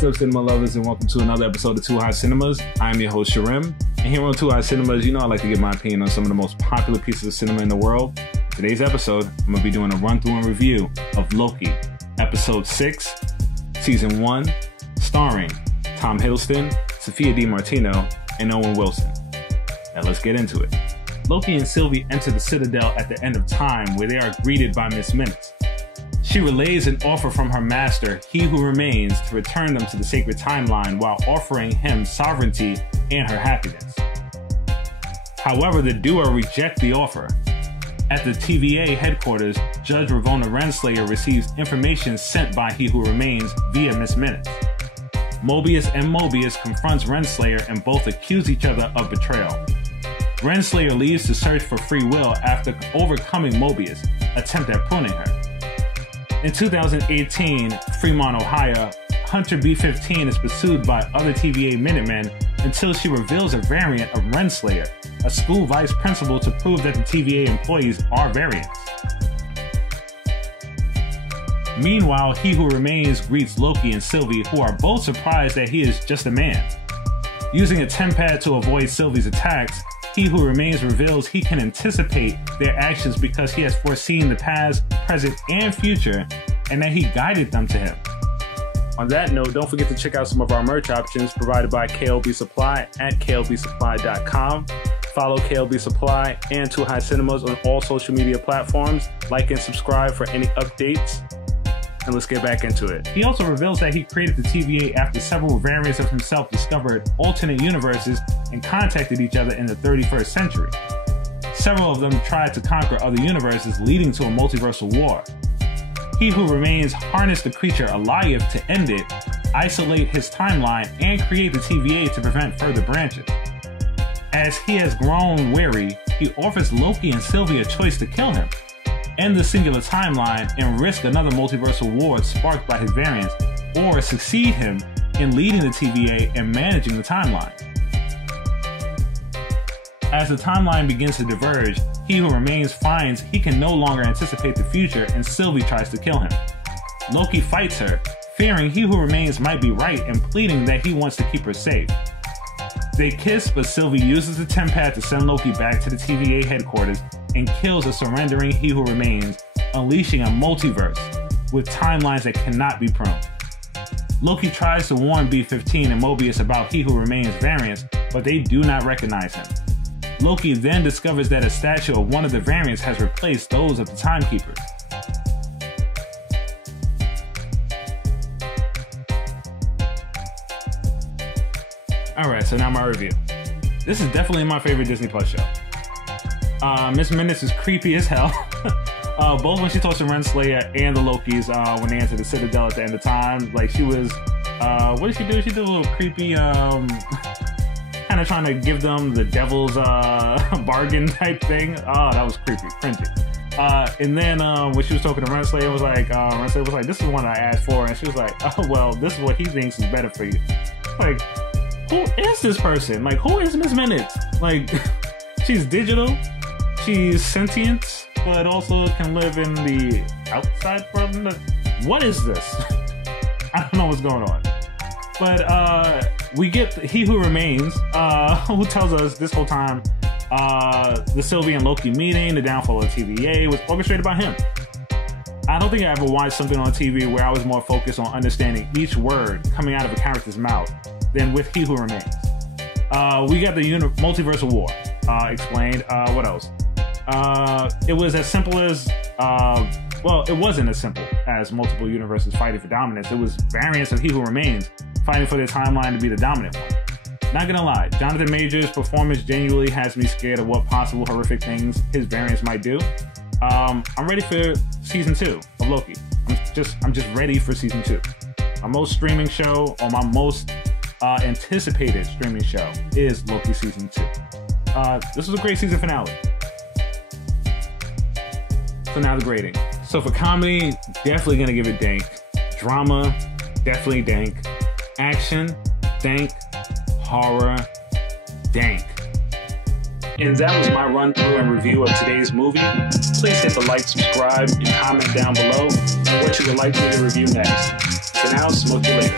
What's up, cinema lovers, and welcome to another episode of Too High Cinemas. I'm your host, SHRIM, and here on Too High Cinemas, you know I like to give my opinion on some of the most popular pieces of cinema in the world. In today's episode, I'm going to be doing a run-through and review of Loki, Episode 6, Season 1, starring Tom Hiddleston, Sophia DiMartino, and Owen Wilson. Now let's get into it. Loki and Sylvie enter the Citadel at the end of time, where they are greeted by Miss Minutes. She relays an offer from her master, He Who Remains, to return them to the sacred timeline while offering him sovereignty and her happiness. However, the duo reject the offer. At the TVA headquarters, Judge Ravonna Renslayer receives information sent by He Who Remains via Miss Minutes. Mobius and Mobius confronts Renslayer and both accuse each other of betrayal. Renslayer leaves to search for free will after overcoming Mobius' attempt at pruning her. In 2018, Fremont, Ohio, Hunter B-15 is pursued by other TVA Minutemen until she reveals a variant of Renslayer, a school vice principal, to prove that the TVA employees are variants. Meanwhile, He Who Remains greets Loki and Sylvie, who are both surprised that he is just a man. Using a tempad to avoid Sylvie's attacks, He Who Remains reveals he can anticipate their actions because he has foreseen the past, present, and future, and that he guided them to him. On that note, don't forget to check out some of our merch options provided by KLB Supply at klbsupply.com. Follow KLB Supply and Too High Cinemas on all social media platforms. Like and subscribe for any updates. And let's get back into it. He also reveals that he created the TVA after several variants of himself discovered alternate universes and contacted each other in the 31st century. Several of them tried to conquer other universes, leading to a multiversal war. He Who Remains harnessed the creature Alioth to end it, isolate his timeline, and create the TVA to prevent further branches. As he has grown wary, he offers Loki and Sylvie a choice to kill him, end the singular timeline, and risk another multiversal war sparked by his variants, or succeed him in leading the TVA and managing the timeline. As the timeline begins to diverge, He Who Remains finds he can no longer anticipate the future, and Sylvie tries to kill him. Loki fights her, fearing He Who Remains might be right and pleading that he wants to keep her safe. They kiss, but Sylvie uses the tempad to send Loki back to the TVA headquarters and kills a surrendering He Who Remains, unleashing a multiverse with timelines that cannot be pruned. Loki tries to warn B-15 and Mobius about He Who Remains variants, but they do not recognize him. Loki then discovers that a statue of one of the variants has replaced those of the Timekeepers. Alright, so now my review. This is definitely my favorite Disney Plus show. Miss Minutes is creepy as hell. Both when she talks to Renslayer and the Lokis when they enter the Citadel at the end of time. Like, she was, what did she do? She did a little creepy, kind of trying to give them the devil's bargain type thing. Oh, that was creepy, cringy. And then when she was talking to Renslayer, Renslayer was like, this is one I asked for. And she was like, oh, well, this is what he thinks is better for you. Like, who is this person? Like, who is Miss Minutes? Like, she's digital, she's sentient, but also can live in the outside world. What is this? I don't know what's going on. But we get He Who Remains, who tells us this whole time the Sylvie and Loki meeting, the downfall of TVA, was orchestrated by him. I don't think I ever watched something on TV where I was more focused on understanding each word coming out of a character's mouth than with He Who Remains. We got the multiversal war explained. What else? It was as simple as, well, it wasn't as simple as multiple universes fighting for dominance. It was variants of He Who Remains fighting for their timeline to be the dominant one. Not gonna lie, Jonathan Majors' performance genuinely has me scared of what possible horrific things his variants might do. I'm ready for season 2 of Loki. I'm just ready for season 2. My most streaming show, or my most anticipated streaming show, is Loki season 2. This was a great season finale. So now the grading. So for comedy, definitely gonna give it dank. Drama, definitely dank. Action, dank. Horror, dank. And that was my run through and review of today's movie. Please hit the like, subscribe, and comment down below what you would like me to review next. For now, smoke you later.